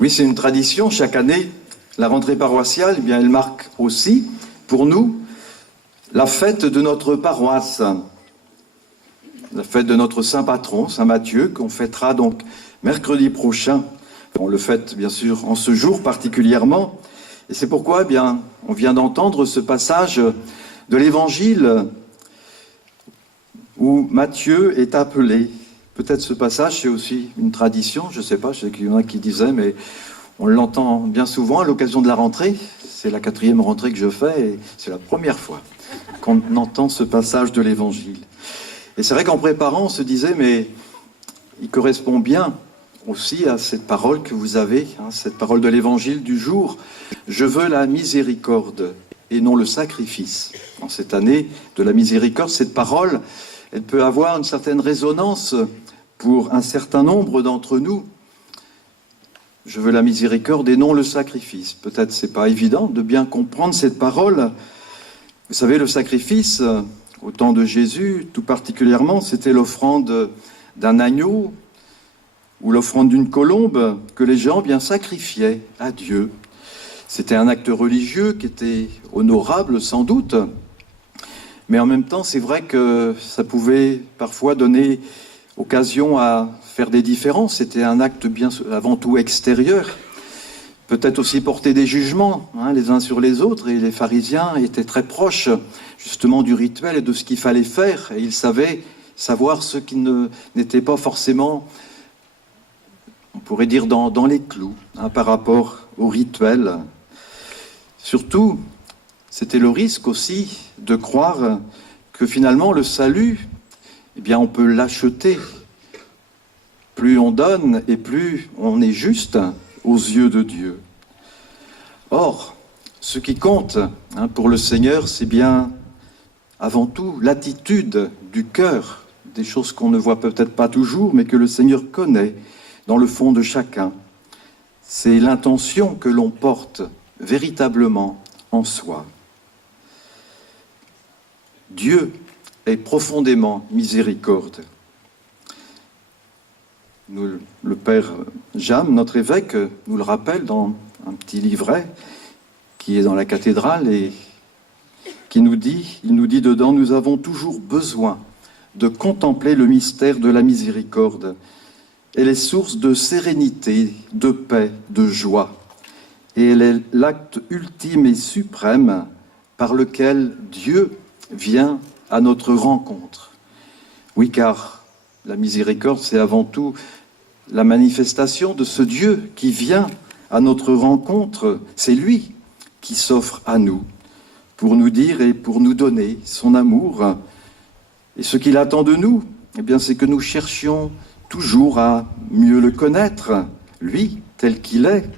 Oui, c'est une tradition. Chaque année, la rentrée paroissiale, eh bien, elle marque aussi, pour nous, la fête de notre paroisse. La fête de notre saint patron, Saint Matthieu, qu'on fêtera donc mercredi prochain. On le fête, bien sûr, en ce jour particulièrement. Et c'est pourquoi, eh bien, on vient d'entendre ce passage de l'Évangile où Matthieu est appelé. Peut-être ce passage, c'est aussi une tradition, je ne sais pas, je sais qu'il y en a qui disaient, mais on l'entend bien souvent à l'occasion de la rentrée. C'est la 4e rentrée que je fais et c'est la première fois qu'on entend ce passage de l'Évangile. Et c'est vrai qu'en préparant, on se disait, mais il correspond bien aussi à cette parole que vous avez, cette parole de l'Évangile du jour. Je veux la miséricorde et non le sacrifice. En cette année de la miséricorde, cette parole, elle peut avoir une certaine résonance pour un certain nombre d'entre nous. Je veux la miséricorde et non le sacrifice. Peut-être c'est pas évident de bien comprendre cette parole. Vous savez, le sacrifice, au temps de Jésus, tout particulièrement, c'était l'offrande d'un agneau ou l'offrande d'une colombe que les gens bien sacrifiaient à Dieu. C'était un acte religieux qui était honorable sans doute, mais en même temps, c'est vrai que ça pouvait parfois donner occasion à faire des différences. C'était un acte bien avant tout extérieur, peut-être aussi porter des jugements les uns sur les autres, et les pharisiens étaient très proches justement du rituel et de ce qu'il fallait faire, et ils savaient savoir ce qui n'était pas forcément, on pourrait dire, dans les clous par rapport au rituel. Surtout, c'était le risque aussi de croire que finalement le salut, eh bien, on peut l'acheter. Plus on donne et plus on est juste aux yeux de Dieu. Or, ce qui compte pour le Seigneur, c'est bien avant tout l'attitude du cœur, des choses qu'on ne voit peut-être pas toujours, mais que le Seigneur connaît dans le fond de chacun. C'est l'intention que l'on porte véritablement en soi. Dieu est profondément miséricorde. Le Père Jam, notre évêque, nous le rappelle dans un petit livret qui est dans la cathédrale et il nous dit dedans, nous avons toujours besoin de contempler le mystère de la miséricorde. Elle est source de sérénité, de paix, de joie. Et elle est l'acte ultime et suprême par lequel Dieu vient à notre rencontre. Oui, car la miséricorde, c'est avant tout la manifestation de ce Dieu qui vient à notre rencontre. C'est lui qui s'offre à nous pour nous dire et pour nous donner son amour. Et ce qu'il attend de nous, eh bien, c'est que nous cherchions toujours à mieux le connaître, lui, tel qu'il est.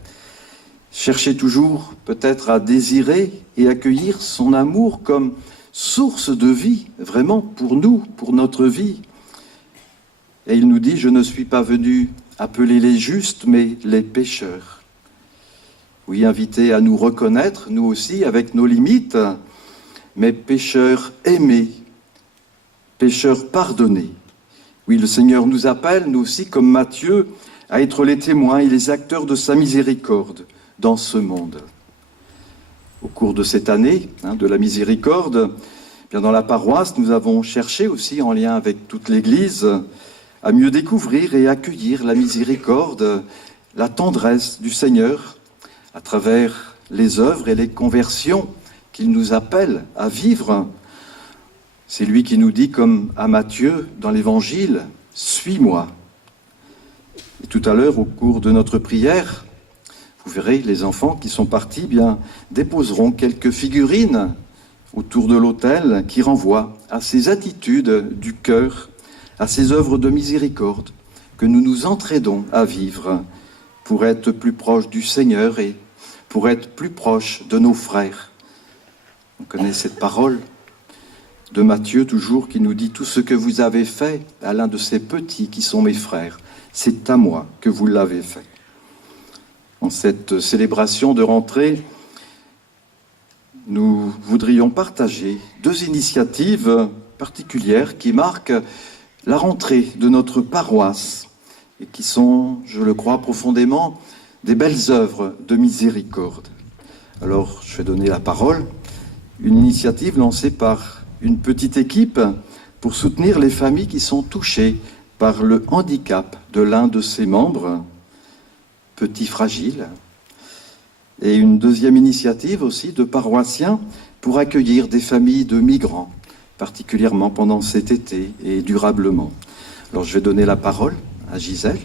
Chercher toujours peut-être à désirer et accueillir son amour comme source de vie, vraiment pour nous, pour notre vie. Et il nous dit, je ne suis pas venu appeler les justes, mais les pécheurs. Oui, invité à nous reconnaître, nous aussi, avec nos limites, mais pécheurs aimés, pécheurs pardonnés. Oui, le Seigneur nous appelle, nous aussi, comme Matthieu, à être les témoins et les acteurs de sa miséricorde dans ce monde. Au cours de cette année de la miséricorde, bien dans la paroisse, nous avons cherché aussi, en lien avec toute l'Église, à mieux découvrir et accueillir la miséricorde, la tendresse du Seigneur, à travers les œuvres et les conversions qu'il nous appelle à vivre. C'est lui qui nous dit, comme à Matthieu dans l'Évangile, « Suis-moi ». Et tout à l'heure, au cours de notre prière, vous verrez, les enfants qui sont partis déposeront quelques figurines autour de l'autel qui renvoient à ces attitudes du cœur, à ces œuvres de miséricorde que nous nous entraidons à vivre pour être plus proches du Seigneur et pour être plus proches de nos frères. On connaît cette parole de Matthieu toujours qui nous dit « Tout ce que vous avez fait à l'un de ces petits qui sont mes frères, c'est à moi que vous l'avez fait. » En cette célébration de rentrée, nous voudrions partager 2 initiatives particulières qui marquent la rentrée de notre paroisse et qui sont, je le crois profondément, des belles œuvres de miséricorde. Alors, je vais donner la parole. Une initiative lancée par une petite équipe pour soutenir les familles qui sont touchées par le handicap de l'un de ses membres, petit fragile. Et une deuxième initiative aussi de paroissiens pour accueillir des familles de migrants, particulièrement pendant cet été et durablement. Alors je vais donner la parole à Gisèle.